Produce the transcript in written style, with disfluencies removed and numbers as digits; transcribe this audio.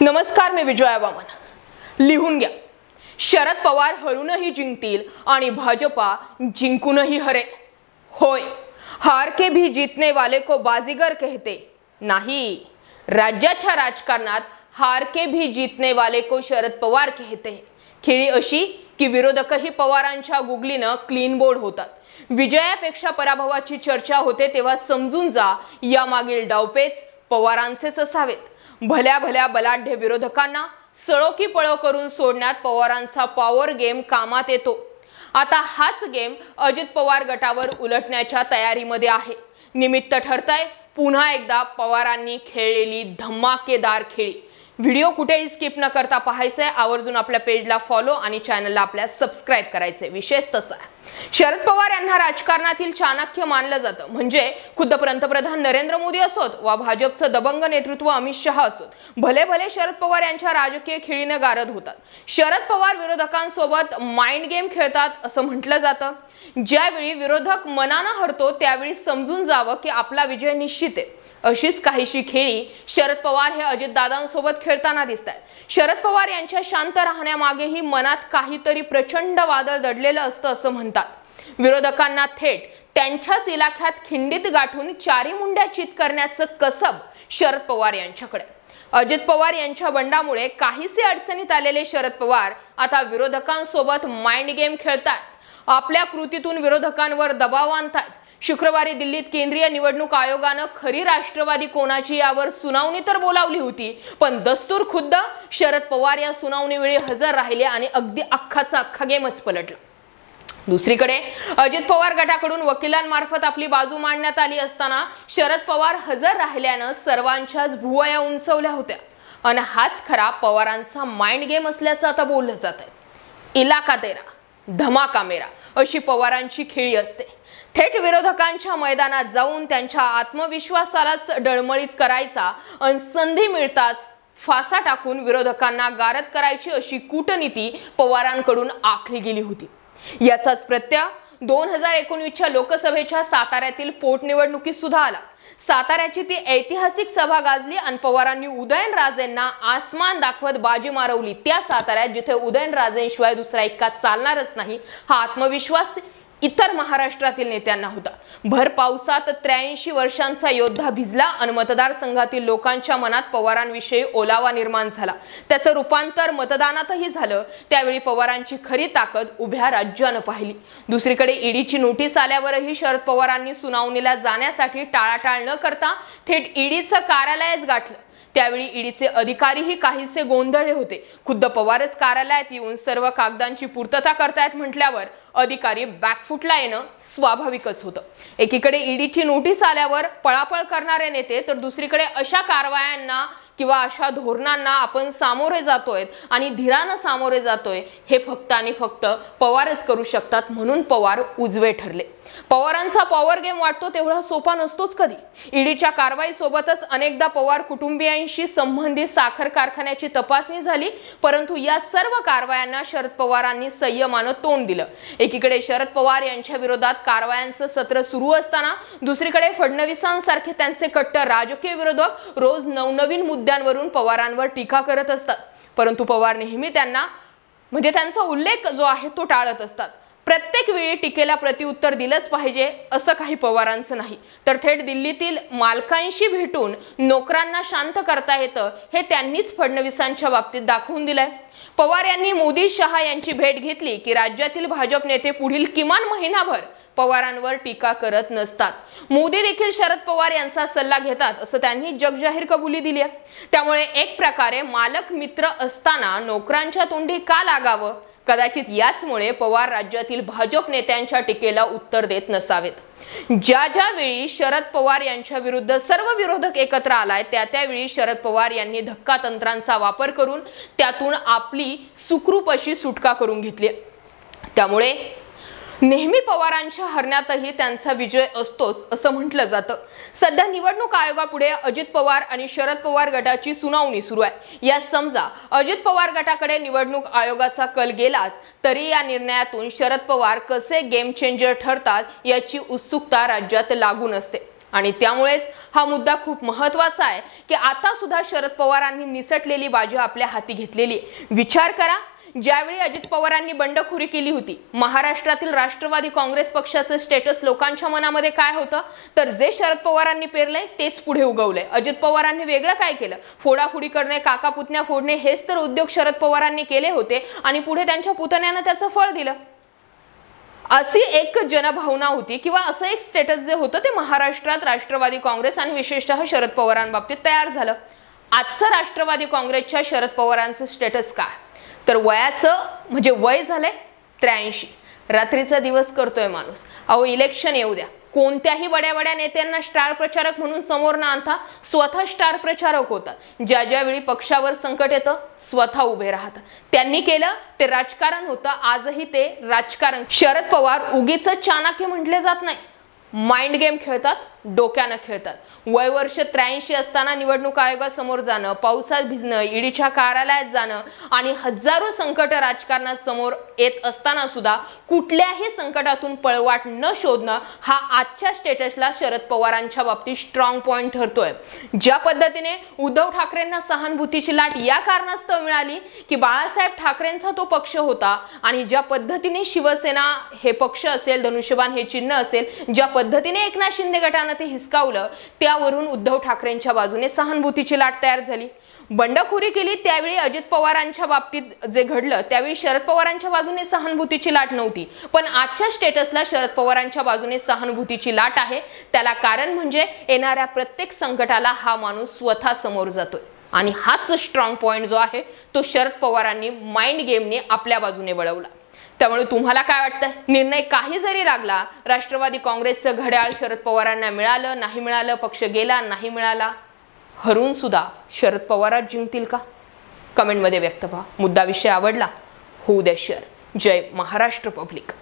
नमस्कार, मी विजया वामन। लिहून घ्या, शरद पवार हरूनही जिंकतील आणि भाजपा जिंकूनही हरेल। होय, हार के भी जीतने वाले को बाजीगर कहते नहीं। राज्याच्या राजकारणात हार के भी जीतने वाले को शरद पवार कहते। खेळी अशी की विरोधकही पवारांच्या गुगलीनं क्लीन बोर्ड होतात। विजयापेक्षा पराभवाची चर्चा होते तेव्हा समजून जा, यामागील डावपेच पवारांचेच असावेत। भल्या भल्या बलाढ्य विरोधकांना सळोकी पळो करून सोडण्यात पवारांचा पॉवर गेम कामात येतो। आता हाच गेम अजित पवार गटावर उलटण्याच्या तयारीमध्ये आहे। निमित्त ठरतंय पुन्हा एकदा पवारांनी खेळलेली धमाकेदार खेळी। व्हिडिओ कुठेही स्किप न करता पाहायचे, आवर्जून आपल्या पेजला फॉलो आणि चॅनलला आपल्या सबस्क्राइब करायचे। विशेष तसा शरद पवार यांना राजकारणातील चाणक्य मानलं जातं। म्हणजे खुद्द पंतप्रधान नरेंद्र मोदी असोत वा भाजपचं दबंग नेतृत्व अमित शहा असोत, भले भले शरद पवार यांच्या राजकीय खेळीने गारद होतात। शरद पवार विरोधकांसोबत माइंड गेम खेळतात असं म्हटलं जातं। ज्यावेळी विरोधक मनानं हरतो त्यावेळी समजून जावं की आपला विजय निश्चित आहे। अशीच काहीशी खेळी शरद पवार हे अजितदादांसोबत खेळताना दिसतात। शरद पवार यांच्या शांत राहण्यामागेही मनात काहीतरी प्रचंड वादळ दडलेलं असतं असं म्हणतात। विरोधकांना थेट त्यांच्याच इलाख्यात खिंडीत गाठून चारी मुंड्या चित करण्याचं कसब शरद पवार यांच्याकडे। अजित पवार यांच्या बंडामुळे काहीसे अडचणीत आलेले शरद पवार आता विरोधकांसोबत माइंड गेम खेळतात। आपल्या कृतीतून विरोधकांवर दबाव आणतात। शुक्रवारी दिल्लीत केंद्रीय निवडणूक आयोगानं खरी राष्ट्रवादी कोणाची यावर सुनावणी तर बोलावली होती, पण दस्तूर खुद्द शरद पवार या सुनावणीवेळी हजर राहिले आणि अगदी अख्खाचा अख्खा गेमच पलटला। दुसरीकडे अजित पवार गटाकडून वकिलांमार्फत आपली बाजू मांडण्यात आली असताना शरद पवार हजर राहिल्यानं सर्वांच्याच भुवया उंचवल्या होत्या। आणि हाच खरा पवारांचा माइंड गेम असल्याचं आता बोललं जात आहे। इलाका तेरा धमाका मेरा अशी पवारांची खेळी असते। थेट विरोधकांच्या मैदानात जाऊन त्यांच्या आत्मविश्वासालाच डळमळीत करायचा आणि संधी मिळताच फासा टाकून विरोधकांना गारद करायची अशी कूटनीती पवारांकडून आखली गेली होती। याचाच प्रत्यय 2019च्या लोकसभेच्या साताऱ्यातील पोटनिवडणुकीत सुद्धा आला। साताऱ्याची ती ऐतिहासिक सभा गाजली आणि पवारांनी उदयनराजेंना आसमान दाखवत बाजी मारवली। त्या साताऱ्यात जिथे उदयनराजेंशिवाय दुसरा एका चालणारच नाही, हा आत्मविश्वास इतर महाराष्ट्रातील नेत्यांना होता। भर पावसात 83 वर्षांचा योद्धा भिजला आणि मतदारसंघातील लोकांच्या मनात पवारांविषयी ओलावा निर्माण झाला। त्याचं रूपांतर मतदानातही झालं। त्यावेळी पवारांची खरी ताकद उभ्या राज्यानं पाहिली। दुसरीकडे ईडीची नोटीस आल्यावरही शरद पवारांनी सुनावणीला जाण्यासाठी टाळाटाळ न करता थेट ईडीचं कार्यालयच गाठलं। त्यावेळी ईडीचे अधिकारीही काहीसे गोंधळले होते। खुद्द पवारच कार्यालयात येऊन सर्व कागदांची पूर्तता करतायत म्हटल्यावर अधिकारी बॅकफुटला येणं स्वाभाविकच होतं। एकीकडे ईडीची नोटीस आल्यावर पळापळ करणारे नेते, तर दुसरीकडे अशा कारवायांना किंवा अशा धोरणांना आपण सामोरे जातोय आणि धीरानं सामोरे जातोय हे फक्त आणि फक्त पवारच करू शकतात, म्हणून पवार उजवे ठरले। पवारांचा पॉवर गेम वाटतो तेवढा सोपा नसतोच कधी। ईडीच्या कारवाई सोबतच अनेकदा पवार कुटुंबियांशी संबंधित साखर कारखान्याची तपासणी झाली, परंतु या सर्व कारवायांना शरद पवारांनी संयमानं तोंड दिलं। एकीकडे शरद पवार यांच्या विरोधात कारवायांचं सत्र सुरू असताना दुसरीकडे फडणवीसांसारखे त्यांचे कट्टर राजकीय विरोधक रोज नवनवीन मुद्द्यांवरून पवारांवर टीका करत असतात, परंतु पवार नेहमी त्यांचा उल्लेख जो आहे तो टाळत असतात। प्रत्येक वेळी टीकेला प्रत्युत्तर दिलंच पाहिजे असं काही पवारांचं नाही, तर थेट दिल्लीतील मालकांशी भेटून नोकरांना शांत करता येतं हे त्यांनीच फडणवीसांच्या बाबतीत दाखवून दिलंय। पवार यांनी मोदी शहा यांची भेट घेतली की राज्यातील भाजप नेते पुढील किमान महिनाभर पवारांवर टीका करत नसतात। मोदी देखील शरद पवार यांचा सल्ला घेतात असं त्यांनी जगजाहीर कबुली दिली आहे। त्यामुळे एक प्रकारे मालक मित्र असताना नोकरांच्या तोंडी का लागावं? कदाचित याचमुळे पवार राज्यातील भाजप नेत्यांच्या टीकेला उत्तर देत नसावेत। ज्या वेळी शरद पवार यांच्या विरुद्ध सर्व विरोधक एकत्र आलाय त्यावेळी शरद पवार यांनी धक्का तंत्रांचा वापर करून त्यातून आपली सुखरूप अशी सुटका करून घेतली। त्यामुळे नेहमी पवारांच्या हरण्यातही त्यांचा विजय असतोच असं म्हटलं जातं। सध्या निवडणूक आयोगापुढे अजित पवार आणि शरद पवार गटाची सुनावणी सुरू आहे। या समजा अजित पवार गटाकडे निवडणूक आयोगाचा कल गेलाच तरी या निर्णयातून शरद पवार कसे गेम चेंजर ठरतात याची उत्सुकता राज्यात लागून असते। आणि त्यामुळेच हा मुद्दा खूप महत्त्वाचा आहे की आता सुद्धा शरद पवारांनी निसटलेली बाजू आपल्या हाती घेतलेली आहे। विचार करा, ज्यावेळी अजित पवारांनी बंडखोरी केली होती, महाराष्ट्रातील राष्ट्रवादी काँग्रेस पक्षाचं स्टेटस लोकांच्या मनामध्ये काय होतं, तर जे शरद पवारांनी पेरलंय तेच पुढे उगवलंय। अजित पवारांनी वेगळं काय केलं? फोडाफोडी करणे, काका पुतण्या फोडणे हेच तर उद्योग शरद पवारांनी केले होते आणि पुढे त्यांच्या पुतण्यानं त्याचं फळ दिलं। अशी एक जनभावना होती किंवा असं एक स्टेटस जे होतं ते महाराष्ट्रात राष्ट्रवादी काँग्रेस आणि विशेषतः शरद पवारांबाबतीत तयार झालं। आजचं राष्ट्रवादी काँग्रेसच्या शरद पवारांचं स्टेटस काय, तर वयाचं म्हणजे वय झालंय 83, रात्रीचा दिवस करतोय माणूस। अहो इलेक्शन येऊ द्या, कोणत्याही बड्या बड्या नेत्यांना स्टार प्रचारक म्हणून समोर न आणता स्वतः स्टार प्रचारक होतात। ज्या वेळी पक्षावर संकट येतं स्वतः उभे राहतात। त्यांनी केलं ते राजकारण होतं, आजही ते राजकारण। शरद पवार उगीच चाणक्य म्हटले जात नाही, माइंड गेम खेळतात, डोक्यानं खेळतात। वय वर्ष 83 असताना निवडणूक आयोगासमोर जाणं, पावसात भिजणं, ईडीच्या कार्यालयात जाणं आणि हजारो संकट राजकारणात समोर येत असताना सुद्धा कुठल्याही संकटातून पळवाट न शोधणं हा आजच्या स्टेटसला शरद पवारांच्या बाबतीत स्ट्रॉंग पॉइंट ठरतोय। ज्या पद्धतीने उद्धव ठाकरेंना सहानुभूतीची लाट या कारणास्तव मिळाली की बाळासाहेब ठाकरेंचा तो पक्ष होता आणि ज्या पद्धतीने शिवसेना हे पक्ष असेल, धनुष्यबाण हे चिन्ह असेल, ज्या पद्धतीने एकनाथ शिंदे गटानं ते हिसकावलं, त्यावरून उद्धव ठाकरेंच्या बाजूने सहानुभूतीची लाट तयार झाली। बंडखोरी केली त्यावेळी अजित पवारांच्या बाबतीत जे घडलं त्यावेळी शरद पवारांच्या बाजूने सहानुभूतीची लाट नव्हती, पण आजच्या स्टेटसला शरद पवारांच्या बाजूने सहानुभूतीची लाट आहे। त्याला कारण म्हणजे येणाऱ्या प्रत्येक संकटाला हा माणूस स्वतः समोर जातोय आणि हाच स्ट्रॉंग पॉइंट जो आहे तो शरद पवारांनी माइंड गेमने आपल्या बाजूने वळवला। त्यामुळे तुम्हाला काय वाटतं, निर्णय काही जरी लागला, राष्ट्रवादी काँग्रेसचं घड्याळ शरद पवारांना मिळालं नाही मिळालं, पक्ष गेला नाही मिळाला, हरून सुद्धा शरद पवारच जिंकतील का? कमेंटमध्ये व्यक्त व्हा। मुद्दा विषय आवडला होऊ द्या शेअर। जय महाराष्ट्र पब्लिक।